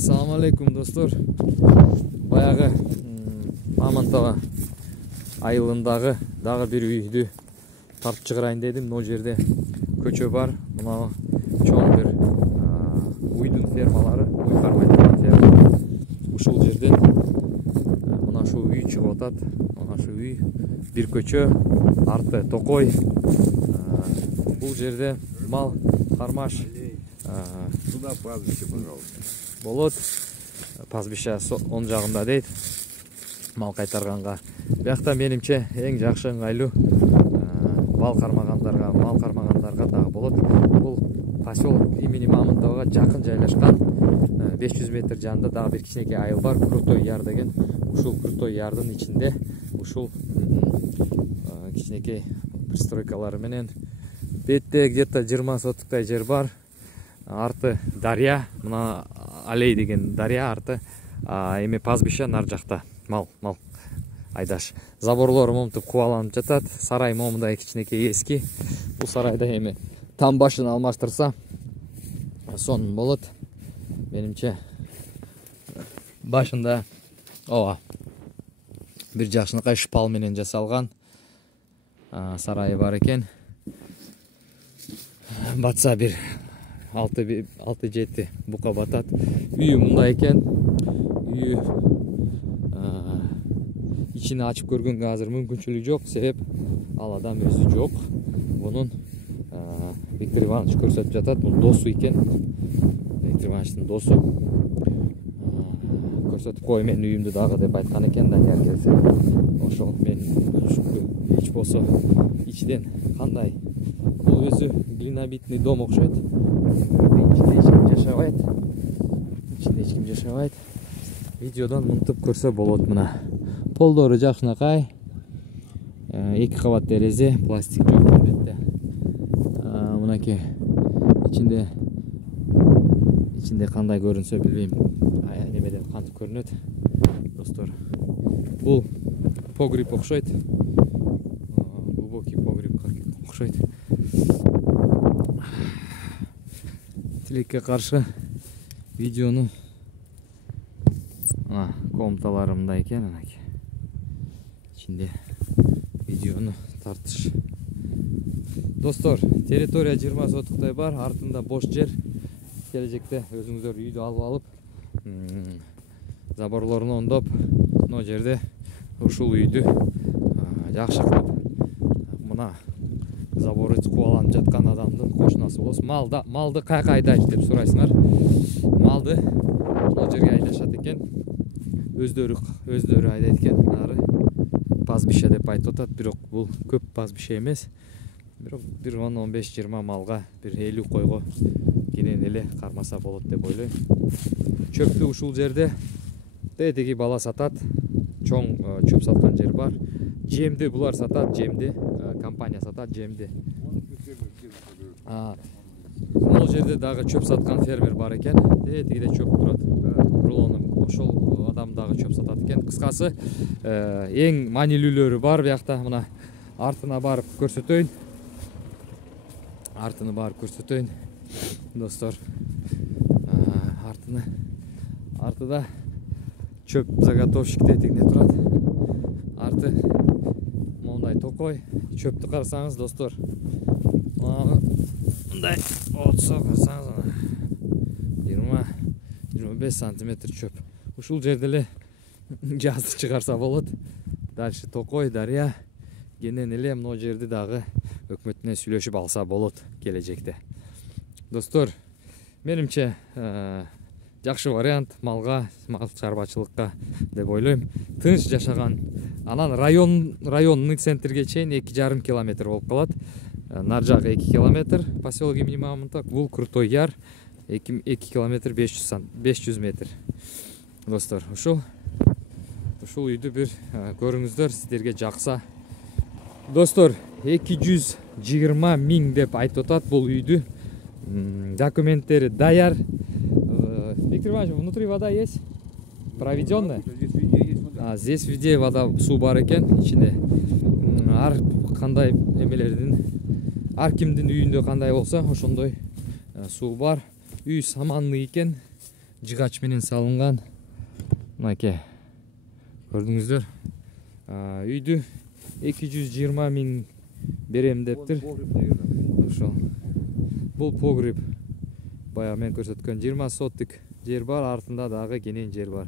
Assalamu alaikum достор. Баягы Мамонтова айылындагы дагы бир үйдү тартып чыгарайын дедим. Могу жерде көчө бар. Мына чоң бир уйдун фермалары, уй кармайтын ферма. Ушул жерден мына ушул үй чыгып атат. Мына ушул үй бир көчө, арты токой. Бул жерде мал, кармаш Туда пастбище, пожалуйста. Болот. Пастбище он жагында дейт. Мал кайтарганга. Биякта менимче эң жакшы ыңгайлуу мал кармагандарга дагы болот. Бул поселок имени Мамонтовага жакын жайлашкан 500 метр жанында дагы бир кичинекей айыл бар. Крутой яр деген. Ушул Крутой ярдын ичинде ушул кичинекей пристройкалары менен бетте где-то 20 сотуктай жер бар. Арты дарья, мына алей деген дарья арты, эми пастбище нар жакта мал айдаш. Заборлор момтуп кубаланып жатат. Сарай момундай кичинекей эски. Бул сарайда эми там башын алмаштырса сонун болот. Менимче башында бир жакшынакай шпал менен жасалган сарайы бар экен. Батса бир 6-7 бука батат. Үйү мындай экен. Үйү ичини ачып көргөнгө азыр мүмкүнчүлүк жок, себеп ал адам өзү жок. Бунун Виктор Иванович көрсөтүп жатат. Бул досу экен. Виктор Ивановичтин досу. Көрсөтүп кой, мен үйүмдү дагы деп айткан экен, Данияр келсе. Ошол мен эч болсо ичиден кандай. Бул өзү глинобитный дом окшойт. İçinde hiç kim жашабайт. Видеодон мынтип көрсө болот. Мына полдору жакшынакай. 2 кабат терезе, пластик жок албетте. Мынакей ичинде кандай көрүнсө билбейм. Немеден кантип көрүнөт, достор. Бул погреб окшойт. Глубокий погреб окшойт. Тилекке каршы видеону комнаталарымда экен, анакей. İçinde видеону тартыш. Достор, территория 20 сотуктай бар, артында бош жер. Келечекте өзүңүздөр үйдү алып алып, заборлорун оңдоп, мына жерде ушул үйдү жакшы кылып, мына заборы кубаланып жаткан адамдын кошунасы болосуң. Малды каяка айдайт деп сурайсыңар. Малды бул жерге айдашат экен. Өздөрү айдайт экен. Ары пастбище деп айтып атат, бирок бул көп пастбище эмес. Бирок бир 10-15-20 малга, бир 50 койго кенен эле кармаса болот деп ойлойм. Чөптү ушул жерде тетиги бала сатат. Чоң чөп саткан жер бар. Жемди булар сатат, жемди компания сатат, жемди. Бул жерде дагы чөп саткан фермер бар экен. Тетигиде чөп турат. Рулону ошол адам дагы чөп сатат экен. Кыскасы, эң маанилүүлөрү бар биякта. Мына артына барып көрсөтөйүн. Достор. Артыда чөп заготовщик тетигинде турат. Арты мындай токой. Чөптү карасаңыз, достор. Мындай отсо карасаңыз 20-25 сантиметр чөп. Ушул жерде эле жазды чыгарса болот. Дальше токой, дарья. Кенен эле мына жерди дагы өкмөт менен сүйлөшүп алса болот келечекте. Достор, менимче жакшы вариант мал чарбачылыкка деп ойлойм. Тынч жашаган. Анан районный центрге чейин 2,5 километр болуп калат. Нар жагы 2 километр, поселок имени Мамонтов. Бул Крутой яр 2 километр 500 метр. Достор, ушул үйдү бир көрүңүздөр, сиздерге жакса. Достор, 220 миң деп айтып атат бул үйдү. Документтери даяр. Виктор Иванович, внутри вода есть? Проведенная? Здесь везде вода, суу бар экен ичинде. Ар кандай эмелердин, ар кимдин үйүндө кандай болсо ошондой суу бар. Үй саманный экен. жыгач менен салынган. Мынакей. Көрдүңүздөр. Үйдү 220 миң берем дептир. Ошол. Бул погреб. Баягы мен көрсөткөн 20 соттук жер бар, артында дагы кенен жер бар.